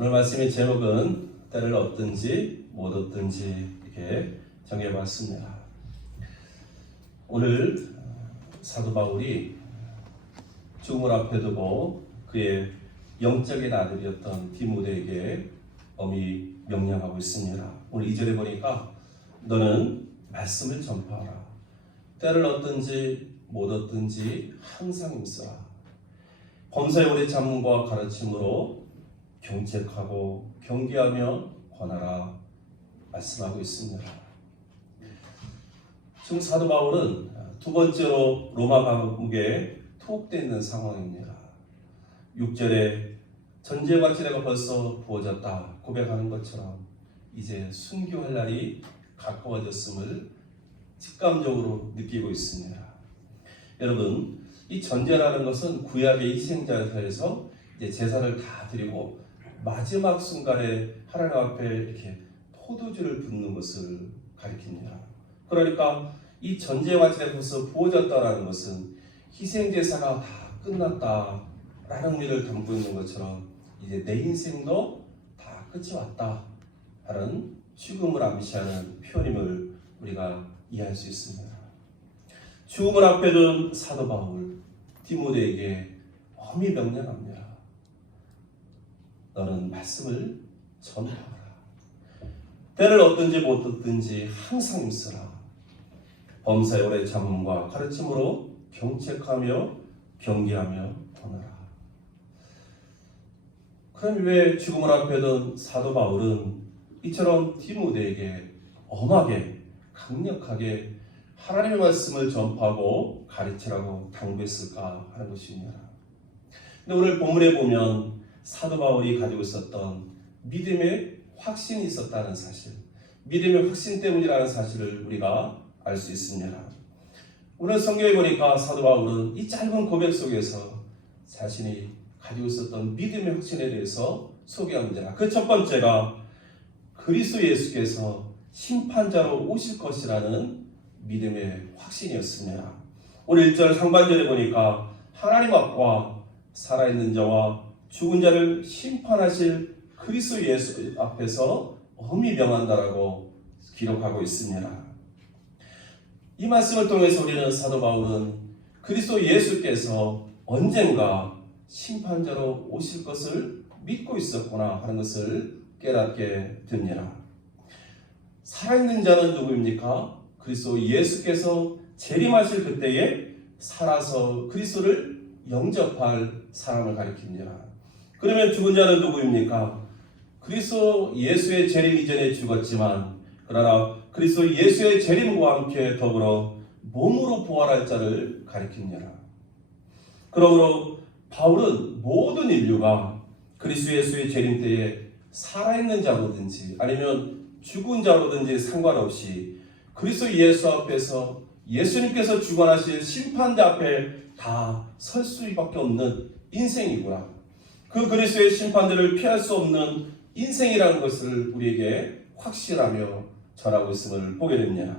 오늘 말씀의 제목은 때를 얻든지 못 얻든지 이렇게 정해봤습니다. 오늘 사도 바울이 죽음을 앞에 두고 그의 영적인 아들이었던 디모데에게 엄히 명령하고 있습니다. 오늘 2절에 보니까 너는 말씀을 전파하라. 때를 얻든지 못 얻든지 항상 힘쓰라. 범사의 오래 잠문과 가르침으로 경책하고 경계하며 권하라 말씀하고 있습니다. 지금 사도 바울은 두 번째로 로마 감옥에 투옥되어 있는 상황입니다. 6절에 전제와 지뢰가 벌써 부어졌다 고백하는 것처럼 이제 순교할 날이 가까워졌음을 직감적으로 느끼고 있습니다. 여러분, 이 전제라는 것은 구약의 희생자에서 이제 제사를 다 드리고 마지막 순간에 하나님 앞에 이렇게 포도주를 붓는 것을 가리킵니다. 그러니까 이 전제와 지뢰가 벌써 부어졌다라는 것은 희생제사가 다 끝났다라는 의미를 담고 있는 것처럼 이제 내 인생도 다 끝이 왔다 하는 죽음을 암시하는 표현임을 우리가 이해할 수 있습니다. 죽음을 앞에 둔 사도 바울 디모데에게 엄히 명령합니다. 너는 말씀을 전파하라. 때를 얻든지 못 얻든지 항상 힘쓰라. 범사의 오래 잠문과 가르침으로 경책하며 경계하며 권하라. 그럼 왜 죽음을 앞에 둔 사도 바울은 이처럼 디모데에게 엄하게 강력하게 하나님의 말씀을 전파하고 가르치라고 당부했을까 하는 것입니다. 근데 오늘 본문에 보면 사도 바울이 가지고 있었던 믿음의 확신이 있었다는 사실, 믿음의 확신 때문이라는 사실을 우리가 알 수 있습니다. 오늘 성경에 보니까 사도 바울은 이 짧은 고백 속에서 자신이 가지고 있었던 믿음의 확신에 대해서 소개합니다. 그 첫 번째가 그리스도 예수께서 심판자로 오실 것이라는 믿음의 확신이었습니다. 오늘 1절 상반절에 보니까 하나님 앞과 살아있는 자와 죽은 자를 심판하실 그리스도 예수 앞에서 엄히 명한다라고 기록하고 있습니다. 이 말씀을 통해서 우리는 사도 바울은 그리스도 예수께서 언젠가 심판자로 오실 것을 믿고 있었구나 하는 것을 깨닫게 됩니다. 살아있는 자는 누구입니까? 그리스도 예수께서 재림하실 그때에 살아서 그리스도를 영접할 사람을 가리킵니다. 그러면 죽은 자는 누구입니까? 그리스도 예수의 재림 이전에 죽었지만 그러나 그리스도 예수의 재림과 함께 더불어 몸으로 부활할 자를 가리킵니다. 그러므로 바울은 모든 인류가 그리스도 예수의 재림 때에 살아있는 자로든지 아니면 죽은 자로든지 상관없이 그리스도 예수 앞에서 예수님께서 주관하실 심판대 앞에 다 설 수밖에 없는 인생이구나. 그 그리스도의 심판대를 피할 수 없는 인생이라는 것을 우리에게 확실하며 전하고 있음을 보게 됩니다.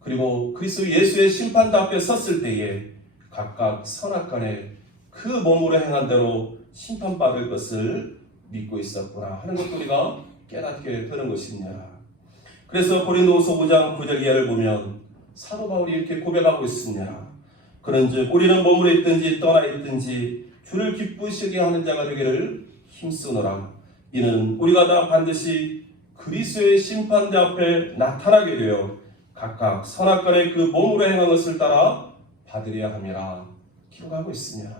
그리고 그리스도 예수의 심판대 앞에 섰을 때에 각각 선악간에 그 몸으로 행한 대로 심판받을 것을 믿고 있었구나 하는 것도 우리가 깨닫게 되는 것입니다. 그래서 고린도후서 9장 9절 이하를 보면 사도 바울이 이렇게 고백하고 있습니다. 그런즉 우리는 몸으로 있든지 떠나 있든지 주를 기쁘시게 하는 자가 되기를 힘쓰노라. 이는 우리가 다 반드시 그리스도의 심판대 앞에 나타나게 되어 각각 선악간에 그 몸으로 행한 것을 따라 받으려야 함이라 기록하고 있습니다.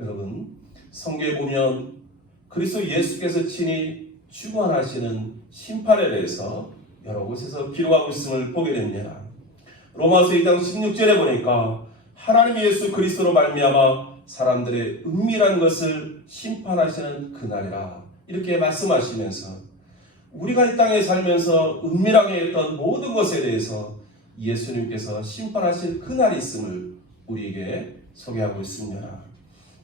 여러분, 성경에 보면 그리스도 예수께서 친히 주관하시는 심판에 대해서 여러 곳에서 기록하고 있음을 보게 됩니다. 로마서 2장 16절에 보니까 하나님 예수 그리스도로 말미암아 사람들의 은밀한 것을 심판하시는 그날이라 이렇게 말씀하시면서 우리가 이 땅에 살면서 은밀하게 했던 모든 것에 대해서 예수님께서 심판하실 그날이 있음을 우리에게 소개하고 있습니다.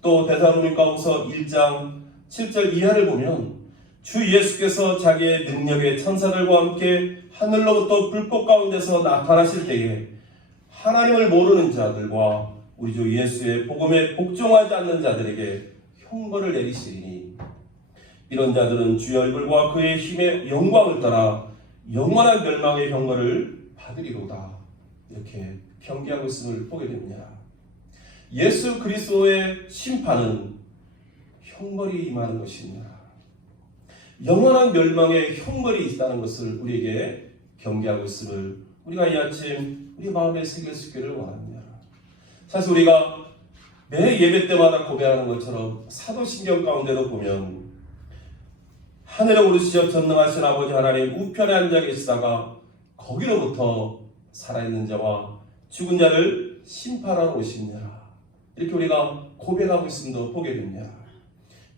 또 데살로니가후서 1장 7절 이하를 보면 주 예수께서 자기의 능력의 천사들과 함께 하늘로부터 불꽃 가운데서 나타나실 때에 하나님을 모르는 자들과 우리 주 예수의 복음에 복종하지 않는 자들에게 형벌을 내리시리니 이런 자들은 주의 얼굴과 그의 힘의 영광을 따라 영원한 멸망의 형벌을 받으리로다. 이렇게 경계하고 있음을 보게 됩니다. 예수 그리스도의 심판은 형벌이 임하는 것입니다. 영원한 멸망의 형벌이 있다는 것을 우리에게 경계하고 있음을 우리가 이 아침 우리 마음에 새길 수 있기를 원합니다. 사실 우리가 매 예배 때마다 고백하는 것처럼 사도신경 가운데도 보면 하늘에 오르시어 전능하신 아버지 하나님 우편에 앉아 계시다가 거기로부터 살아있는 자와 죽은 자를 심판하러 오십니다. 이렇게 우리가 고백하고 있음도 보게 됩니다.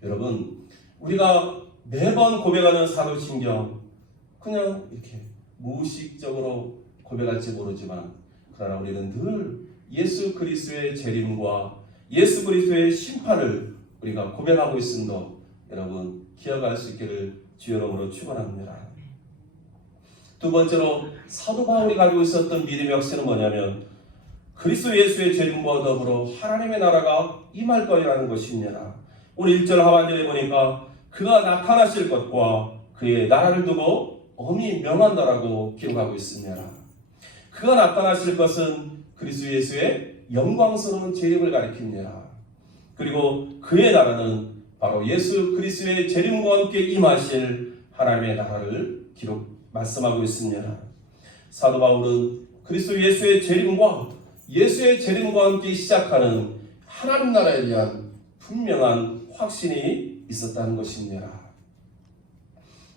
여러분, 우리가 매번 고백하는 사도신경 그냥 이렇게 무의식적으로 고백할지 모르지만 그러나 우리는 늘 예수 그리스도의 재림과 예수 그리스도의 심판을 우리가 고백하고 있음도 여러분 기억할 수 있기를 주의 이름으로 축원합니다. 두 번째로 사도 바울이 가지고 있었던 믿음의 확신은 뭐냐면 그리스도 예수의 재림과 더불어 하나님의 나라가 임할 거라는 것입니다. 오늘 1절 하반절에 보니까 그가 나타나실 것과 그의 나라를 두고 엄히 명한다라고 기록하고 있습니다. 그가 나타나실 것은 그리스도 예수의 영광스러운 재림을 가리킵니다. 그리고 그의 나라는 바로 예수 그리스도의 재림과 함께 임하실 하나님의 나라를 말씀하고 있습니다. 사도 바울은 그리스도 예수의 재림과 예수의 재림과 함께 시작하는 하나님 나라에 대한 분명한 확신이 있었다는 것입니다.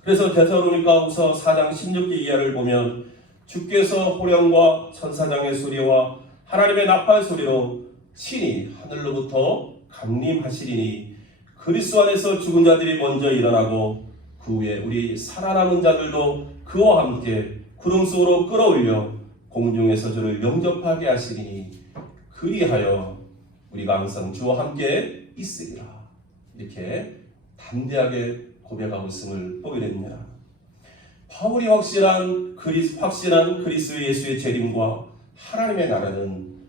그래서 데살로니가후서 4장 16절 이하를 보면 주께서 호령과 천사장의 소리와 하나님의 나팔 소리로 친히 하늘로부터 강림하시리니 그리스도 안에서 죽은 자들이 먼저 일어나고 그 후에 우리 살아남은 자들도 그와 함께 구름 속으로 끌어올려 공중에서 저를 영접하게 하시리니 그리하여 우리가 항상 주와 함께 있으리라. 이렇게 담대하게 고백하고 있음을 보게 됩니다. 바울이 확신한 그리스도 예수의 재림과 하나님의 나라는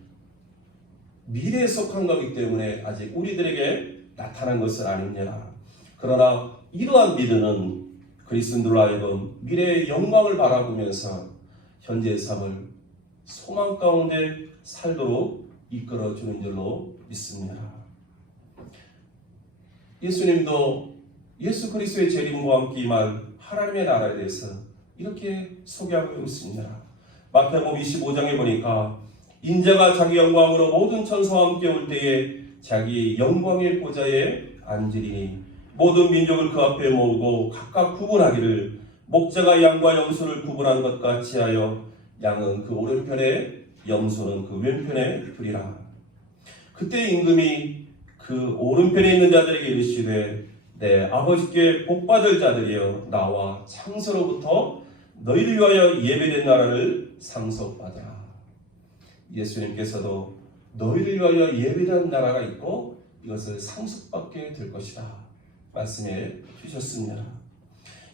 미래에 속한 거기 때문에 아직 우리들에게 나타난 것은 아닙니다. 그러나 이러한 믿음은 그리스도인들로 하여금 미래의 영광을 바라보면서 현재의 삶을 소망 가운데 살도록 이끌어주는 줄로 믿습니다. 예수님도 예수 그리스도의 재림과 함께 임할 하나님의 나라에 대해서 이렇게 소개하고 있습니다. 마태복음 25장에 보니까 인자가 자기 영광으로 모든 천사와 함께 올 때에 자기 영광의 보좌에 앉으리니 모든 민족을 그 앞에 모으고 각각 구분하기를 목자가 양과 염소를 구분한 것 같이 하여 양은 그 오른편에 염소는 그 왼편에 두리라. 그때 임금이 그 오른편에 있는 자들에게 이르시되 내 아버지께 복받을 자들이여 나와 창세로부터 너희를 위하여 예배된 나라를 상속받으라. 예수님께서도 너희를 위하여 예배된 나라가 있고 이것을 상속받게 될 것이다 말씀해 주셨습니다.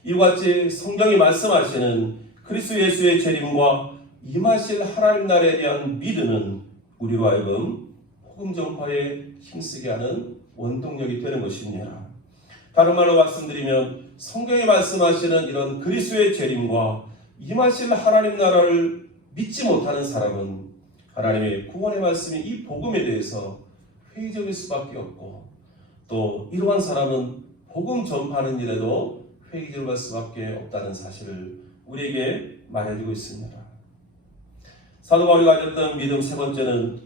이와 같이 성경이 말씀하시는 그리스도 예수의 재림과 임하실 하나님 나라에 대한 믿음은 우리로 하여금 복음 전파에 힘쓰게 하는 원동력이 되는 것입니다. 다른 말로 말씀드리면 성경에 말씀하시는 이런 그리스도의 재림과 임하실 하나님 나라를 믿지 못하는 사람은 하나님의 구원의 말씀이 이 복음에 대해서 회의적일 수밖에 없고 또 이러한 사람은 복음 전파하는 일에도 회의적일 수밖에 없다는 사실을 우리에게 말해주고 있습니다. 사도 바울이 가졌던 믿음 세 번째는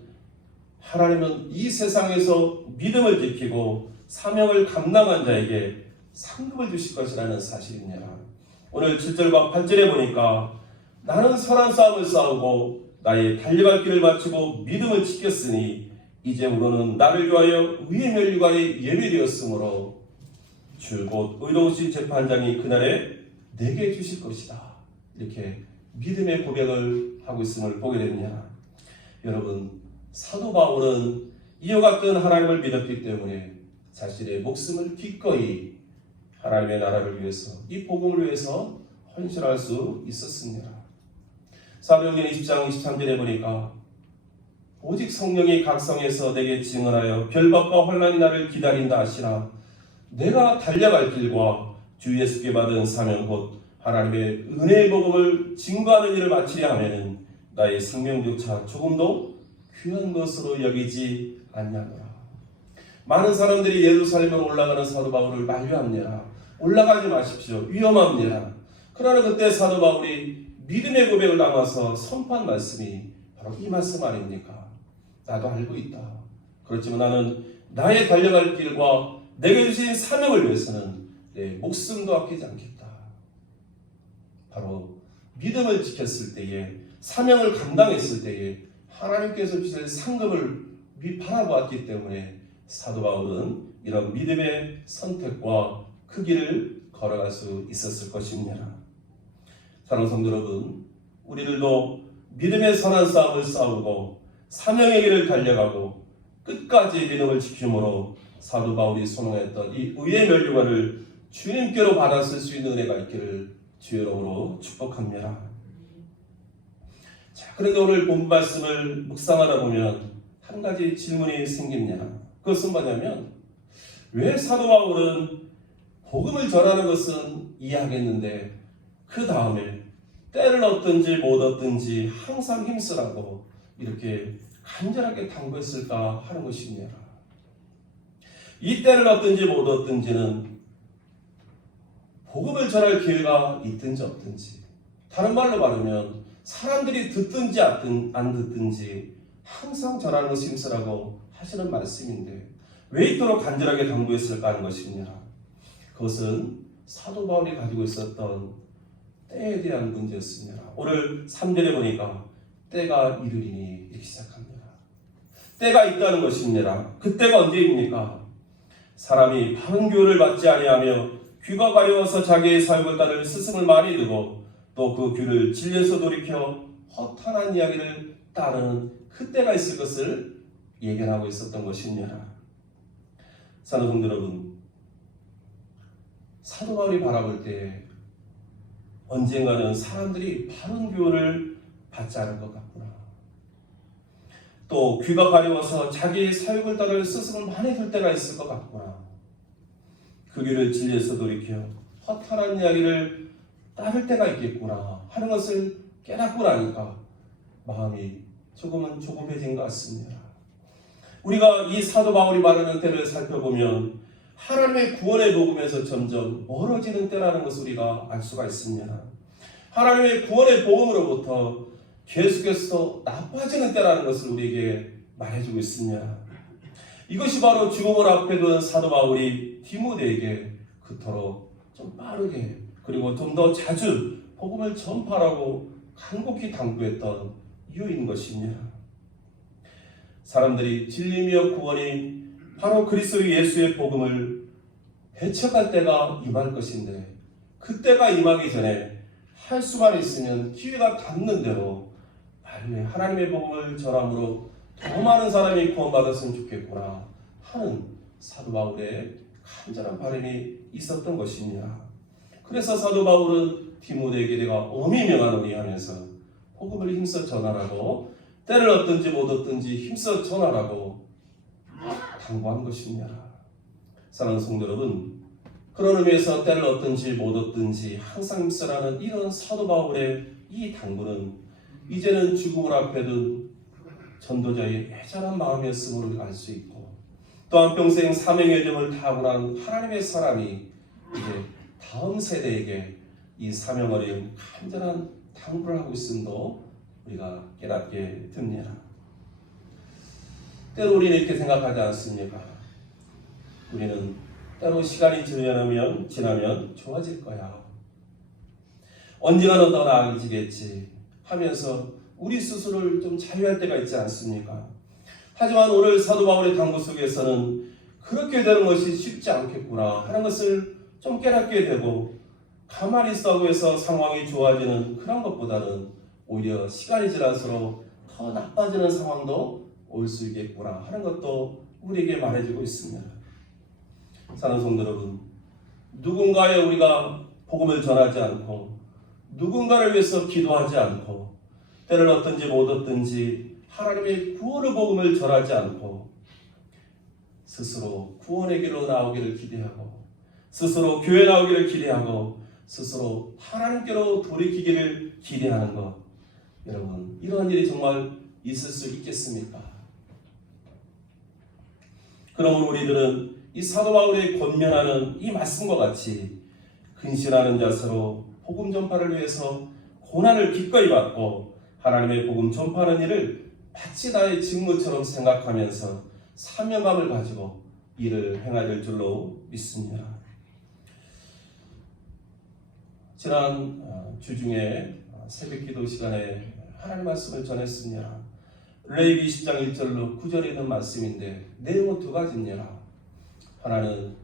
하나님은 이 세상에서 믿음을 지키고 사명을 감당한 자에게 상급을 주실 것이라는 사실입니다. 오늘 7절과 8절에 보니까 나는 선한 싸움을 싸우고 나의 달려갈 길을 마치고 믿음을 지켰으니 이제 우로는 나를 위하여 의의 멸류관이 예비되었으므로 주 곧 의로우신 재판장이 그날에 내게 주실 것이다. 이렇게 믿음의 고백을 하고 있음을 보게 됩니다. 여러분, 사도 바울은 이와 같은 하나님을 믿었기 때문에 자신의 목숨을 기꺼이 하나님의 나라를 위해서 이 복음을 위해서 헌신할 수 있었습니다. 사도행전 20장 23절에 보니까 오직 성령이 각성해서 내게 증언하여 결박과 혼란이 나를 기다린다 하시나 내가 달려갈 길과 주 예수께 받은 사명 곧 하나님의 은혜의 복음을 증거하는 일을 마치려 하면은 나의 생명조차 조금도 귀한 것으로 여기지 않냐노라. 많은 사람들이 예루살렘으로 올라가는 사도 바울을 만류합니다. 올라가지 마십시오. 위험합니다. 그러나 그때 사도 바울이 믿음의 고백을 담아서 선포한 말씀이 바로 이 말씀 아닙니까? 나도 알고 있다. 그렇지만 나는 나의 달려갈 길과 내게 주신 사명을 위해서는 내 목숨도 아끼지 않겠다. 바로 믿음을 지켰을 때에, 사명을 감당했을 때에 하나님께서 주실 상급을 바라보았기 때문에 사도 바울은 이런 믿음의 선택과 그 길을 걸어갈 수 있었을 것입니다. 사랑하는 성도 여러분, 우리들도 믿음의 선한 싸움을 싸우고 사명의 길을 달려가고 끝까지 믿음을 지킴으로 사도 바울이 선언했던 이 의의 면류관을 주님께로 받았을 수 있는 은혜가 있기를 주의 이름으로 축복합니다. 자, 그런데 오늘 본 말씀을 묵상하다 보면 한 가지 질문이 생깁니다. 그것은 뭐냐면, 왜 사도 바울은 복음을 전하는 것은 이해하겠는데 그 다음에 때를 얻든지 못 얻든지 항상 힘쓰라고 이렇게 간절하게 당부했을까 하는 것입니다. 이 때를 얻든지 못 얻든지는 복음을 전할 기회가 있든지 없든지, 다른 말로 말하면 사람들이 듣든지 안 듣든지 항상 전하는 것이 힘쓰라고 하시는 말씀인데 왜 이토록 간절하게 당부했을까 하는 것입니다. 그것은 사도 바울이 가지고 있었던 때에 대한 문제였습니다. 오늘 3절에 보니까 때가 이르리니 이렇게 시작합니다. 때가 있다는 것입니다. 그 때가 언제입니까? 사람이 바른 교훈을 받지 아니하며 귀가 가려워서 자기의 사역을 따를 스승을 많이 두고 또 그 귀를 진리에서 돌이켜 허탄한 이야기를 따르는 그 때가 있을 것을 예견하고 있었던 것입니다. 사랑하는 성도 여러분, 사도 바울이 바라볼 때 언젠가는 사람들이 바른 교훈을 받지 않을 것 같구나. 또 귀가 가려워서 자기의 사역을 따를 스승을 많이 둘 때가 있을 것 같구나. 그 귀를 진리에서 돌이켜 허탄한 이야기를 따를 때가 있겠구나 하는 것을 깨닫고 나니까 마음이 조금은 조급해진 것 같습니다. 우리가 이 사도 바울이 말하는 때를 살펴보면 하나님의 구원의 복음에서 점점 멀어지는 때라는 것을 우리가 알 수가 있습니다. 하나님의 구원의 복음으로부터 계속해서 나빠지는 때라는 것을 우리에게 말해주고 있습니다. 이것이 바로 죽음을 앞에 둔 사도 바울이 디모데에게 그토록 좀 빠르게 그리고 좀 더 자주 복음을 전파하라고 간곡히 당부했던 이유인 것입니다. 사람들이 진리며 구원이 바로 그리스도 예수의 복음을 배척할 때가 임할 것인데 그 때가 임하기 전에 할 수만 있으면 기회가 닿는 대로 빨리 하나님의 복음을 전함으로 더 많은 사람이 구원받았으면 좋겠구나 하는 사도 바울의 간절한 바람이 있었던 것입니다. 그래서 사도 바울은 디모데에게 내가 엄히 명하노니 하면서 복음을 힘써 전하라고, 때를 얻든지 못 얻든지 힘써 전하라고 당부한 것입니다. 사랑하는 성도 여러분, 그런 의미에서 때를 얻든지 못 얻든지 항상 힘쓰라는 이런 사도 바울의 이 당부는 이제는 죽음을 앞에 둔 전도자의 애절한 마음이었음을 알 수 있고, 또한 평생 사명의 점을 다하고 난 하나님의 사람이 이제 다음 세대에게 이 사명 어린 간절한 당부를 하고 있음도 우리가 깨닫게 됩니다. 때로 우리는 이렇게 생각하지 않습니까? 우리는 때로 시간이 지나면 좋아질 거야. 언젠가는 더 나아지겠지 하면서 우리 스스로를 좀 자유할 때가 있지 않습니까? 하지만 오늘 사도 바울의 당부 속에서는 그렇게 되는 것이 쉽지 않겠구나 하는 것을 좀 깨닫게 되고, 가만히 있다고 해서 상황이 좋아지는 그런 것보다는 오히려 시간이 지날수록 더 나빠지는 상황도 올 수 있겠구나 하는 것도 우리에게 말해주고 있습니다. 사랑하는 성도 여러분, 누군가에 우리가 복음을 전하지 않고 누군가를 위해서 기도하지 않고 때를 얻든지 못 얻든지 하나님의 구원의 복음을 전하지 않고 스스로 구원의 길로 나오기를 기대하고 스스로 교회 나오기를 기대하고 스스로 하나님께로 돌이키기를 기대하는 것, 여러분, 이런 일이 정말 있을 수 있겠습니까? 그러므로 우리들은 이 사도 바울이 권면하는 이 말씀과 같이 근신하는 자세로 복음 전파를 위해서 고난을 기꺼이 받고 하나님의 복음 전파하는 일을 마치 나의 직무처럼 생각하면서 사명감을 가지고 일을 행해야 될 줄로 믿습니다. 지난 주중에 새벽기도 시간에 하나님 말씀을 전했습니다. 레위기 10장 1절로 9절에 있는 말씀인데 내용은 두 가지입니다. 하나는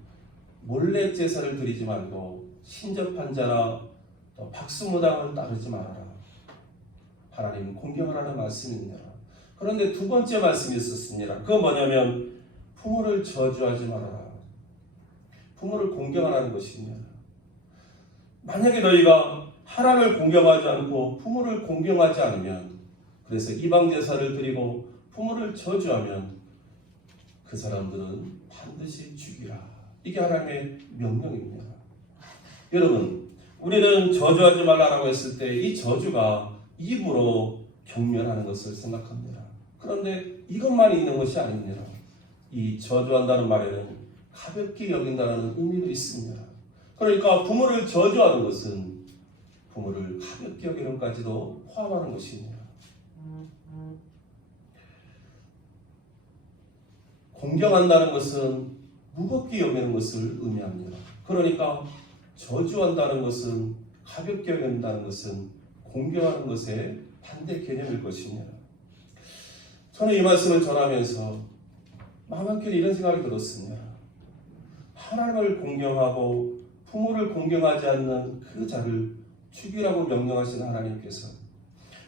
몰래 제사를 드리지 말고 신접한 자나 박수무당을 따르지 말아라. 하나님 공경하라는 말씀입니다. 그런데 두 번째 말씀이 있었습니다. 그건 뭐냐면 부모를 저주하지 말아라. 부모를 공경하라는 것입니다. 만약에 너희가 하나님을 공경하지 않고 부모를 공경하지 않으면, 그래서 이방 제사를 드리고 부모를 저주하면 그 사람들은 반드시 죽이라. 이게 하나님의 명령입니다. 여러분, 우리는 저주하지 말라라고 했을 때 이 저주가 입으로 경멸하는 것을 생각합니다. 그런데 이것만 있는 것이 아닙니다. 이 저주한다는 말에는 가볍게 여긴다는 의미도 있습니다. 그러니까 부모를 저주하는 것은 부모를 가볍게 여기는 것까지도 포함하는 것입니다. 공경한다는 것은 무겁게 여기는 것을 의미합니다. 그러니까 저주한다는 것은 가볍게 여긴다는 것은 공경하는 것의 반대 개념일 것입니다. 저는 이 말씀을 전하면서 마음 한켠에 이런 생각이 들었습니다. 하나님을 공경하고 부모를 공경하지 않는 그 자를 죽이라고 명령하시는 하나님께서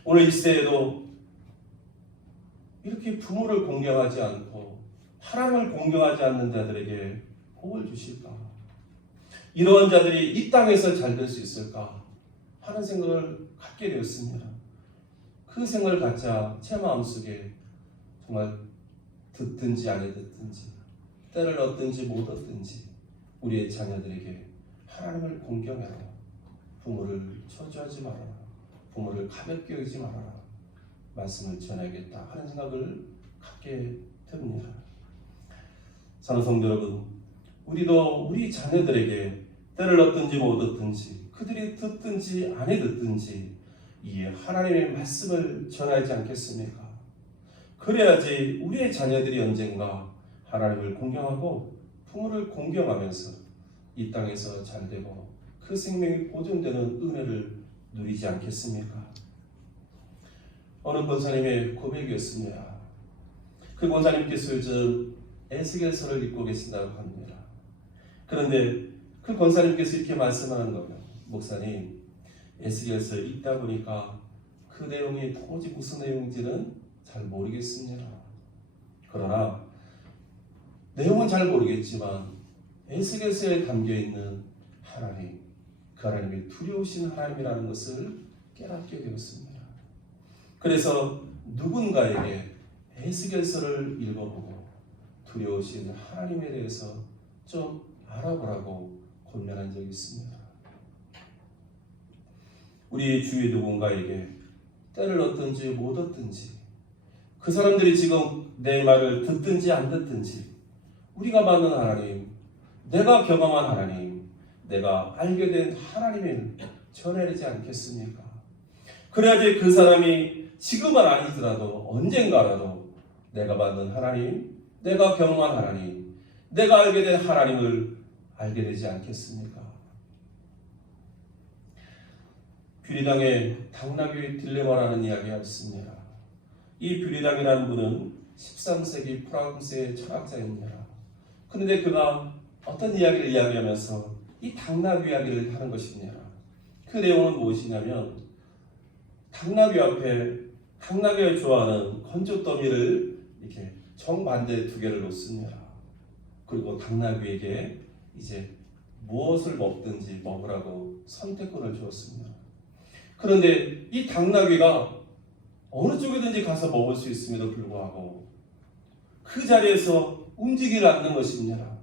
오늘 이 시대에도 이렇게 부모를 공경하지 않고 하나님을 공경하지 않는 자들에게 복을 주실까? 이러한 자들이 이 땅에서 잘 될 수 있을까? 하는 생각을 갖게 되었습니다. 그 생각을 갖자 제 마음속에 정말 듣든지 안 듣든지 때를 얻든지 못 얻든지 우리의 자녀들에게 하나님을 공경해라. 부모를 저주하지 말아라. 부모를 가볍게 여기지 말아라. 말씀을 전해야겠다 하는 생각을 갖게 됩니다. 사랑하는 성도 여러분, 우리도 우리 자녀들에게 때를 얻든지 못 얻든지 그들이 듣든지 안 듣든지 이 하나님의 말씀을 전하지 않겠습니까? 그래야지 우리의 자녀들이 언젠가 하나님을 공경하고 부모를 공경하면서 이 땅에서 잘되고 그 생명이 보존되는 은혜를 누리지 않겠습니까? 어느 권사님의 고백이었습니다. 그 권사님께서 요즘 에스겔서를 읽고 계신다고 합니다. 그런데 그 권사님께서 이렇게 말씀하는 겁니다. 목사님, 에스겔서 읽다 보니까 그 내용이 도무지 무슨 내용인지는 잘 모르겠습니다. 그러나 내용은 잘 모르겠지만 에스겔서에 담겨있는 하나님, 그 하나님이 두려우신 하나님이라는 것을 깨닫게 되었습니다. 그래서 누군가에게 에스겔서를 읽어보고 두려우신 하나님에 대해서 좀 알아보라고 권면한 적이 있습니다. 우리 주위 누군가에게 때를 얻든지 못 얻든지 그 사람들이 지금 내 말을 듣든지 안 듣든지 우리가 받는 하나님, 내가 경험한 하나님, 내가 알게 된 하나님을 전해내지 않겠습니까? 그래야지 그 사람이 지금은 아니더라도 언젠가라도 내가 받는 하나님, 내가 경험한 하나님, 내가 알게 된 하나님을 알게 되지 않겠습니까? 뷰리당의 당나귀 딜레마라는 이야기가 있습니다. 이 뷰리당이라는 분은 13세기 프랑스의 철학자입니다. 그런데 그가 어떤 이야기를 이야기하면서 이 당나귀 이야기를 하는 것입니다. 그 내용은 무엇이냐면 당나귀 앞에 당나귀가 좋아하는 건조더미를 이렇게 정반대 두 개를 놓습니다. 그리고 당나귀에게 이제 무엇을 먹든지 먹으라고 선택권을 주었습니다. 그런데 이 당나귀가 어느 쪽이든지 가서 먹을 수 있음에도 불구하고 그 자리에서 움직이지 않는 것입니다.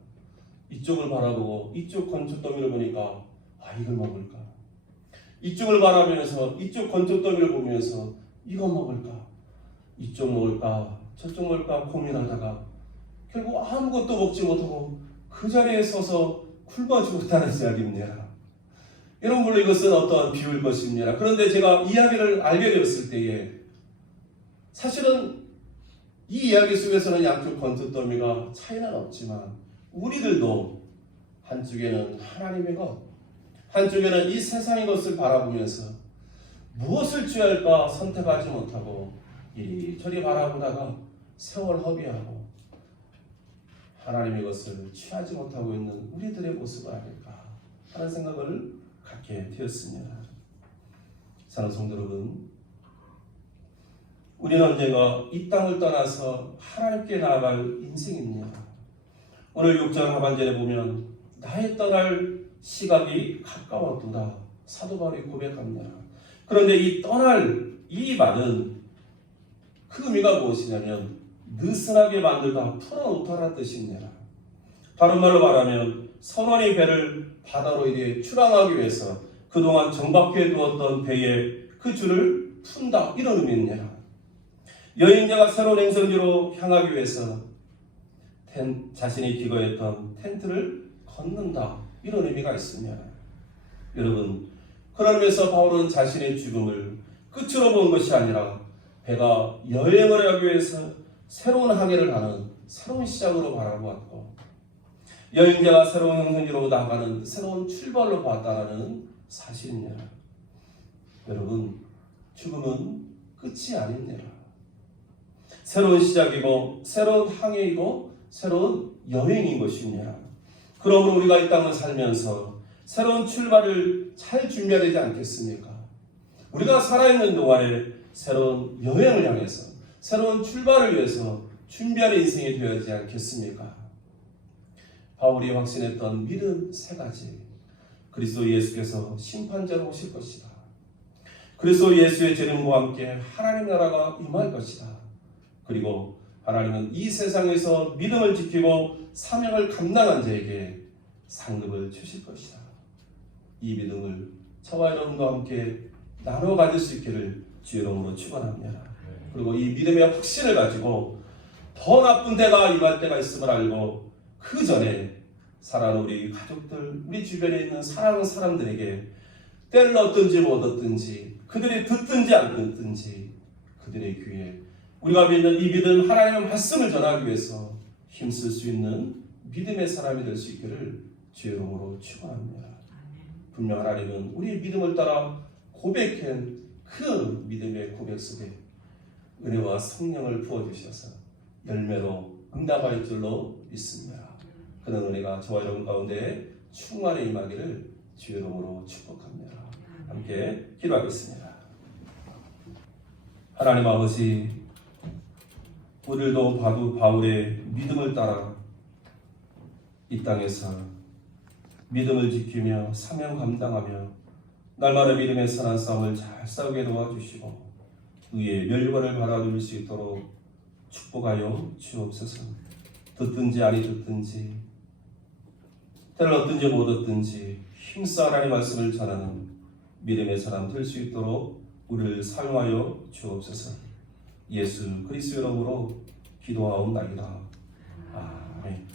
이쪽을 바라보고 이쪽 건초더미를 보니까 이걸 먹을까? 이쪽을 바라보면서 이쪽 건초더미를 보면서 이거 먹을까? 이쪽 먹을까? 저쪽 먹을까? 고민하다가 결국 아무것도 먹지 못하고 그 자리에 서서 굶어 죽었다는 이야기입니다. 여러분, 물론 이것은 어떠한 비유일 것입니다. 그런데 제가 이야기를 알게 되었을 때에 사실은 이 이야기 속에서는 양쪽 건초더미가 차이는 없지만 우리들도 한쪽에는 하나님의 것, 한쪽에는 이 세상의 것을 바라보면서 무엇을 취할까 선택하지 못하고 이리저리 바라보다가 세월 허비하고 하나님의 것을 취하지 못하고 있는 우리들의 모습은 아닐까 하는 생각을 갖게 되었습니다. 사랑하는 성도 여러분, 우리는 언젠가 이 땅을 떠나서 하나님께 나아갈 인생입니다. 오늘 6장 하반절에 보면 나의 떠날 시각이 가까웠도다 사도 바울이 고백합니다. 그런데 이 떠날 이 말은 그 의미가 무엇이냐면 느슨하게 만들다 풀어놓다라는 뜻입니다. 다른 말로 말하면 선원이 배를 바다로 이리 출항하기 위해서 그동안 정박해 두었던 배에 그 줄을 푼다, 이런 의미입니다. 여행자가 새로운 행선지로 향하기 위해서 자신이 기거했던 텐트를 걷는다, 이런 의미가 있습니다. 여러분, 그런 의미에서 바울은 자신의 죽음을 끝으로 본 것이 아니라 배가 여행을 하기 위해서 새로운 항해를 하는 새로운 시작으로 바라보았고, 여행자가 새로운 행선지로 나가는 새로운 출발로 봤다는 사실입니다. 여러분, 죽음은 끝이 아닙니다. 새로운 시작이고 새로운 항해이고 새로운 여행인 것입니다. 그러므로 우리가 이 땅을 살면서 새로운 출발을 잘 준비해야 되지 않겠습니까? 우리가 살아있는 동안에 새로운 여행을 향해서 새로운 출발을 위해서 준비하는 인생이 되어야지 않겠습니까? 바울이 확신했던 믿음 3가지. 그리스도 예수께서 심판자로 오실 것이다. 그리스도 예수의 재림과 함께 하나님 나라가 임할 것이다. 그리고 하나님은 이 세상에서 믿음을 지키고 사명을 감당한 자에게 상급을 주실 것이다. 이 믿음을 저와 여러분과 함께 나눠 가질 수 있기를 주의 이름으로 축원합니다. 그리고 이 믿음의 확신을 가지고 더 나쁜 때가 임할 때가 있음을 알고 그 전에 사랑하는 우리 가족들, 우리 주변에 있는 사랑하는 사람들에게 때를 얻든지 못 얻든지, 그들이 듣든지 안 듣든지 그들의 귀에 우리가 믿는 이 믿음 하나님의 말씀을 전하기 위해서 힘쓸 수 있는 믿음의 사람이 될 수 있기를 주의 이름으로 축원합니다. 분명 하나님은 우리의 믿음을 따라 고백한 그 믿음의 고백 속에 은혜와 성령을 부어주셔서 열매로 응답할 줄로 믿습니다. 그런 은혜가 저와 여러분 가운데 충만히 임하기를 주의 이름으로 축복합니다. 함께 기도하겠습니다. 하나님 아버지, 우리도 바울의 믿음을 따라 이 땅에서 믿음을 지키며 사명 감당하며 날마다 믿음의 선한 싸움을 잘 싸우게 도와주시고 의의 멸관을 받아들일 수 있도록 축복하여 주옵소서. 듣든지 아니 듣든지, 때를 얻든지 못 얻든지 힘써 하나님의 말씀을 전하는 믿음의 사람 될 수 있도록 우리를 사용하여 주옵소서. 예수 그리스도 이름으로 기도하옵나이다. 아멘.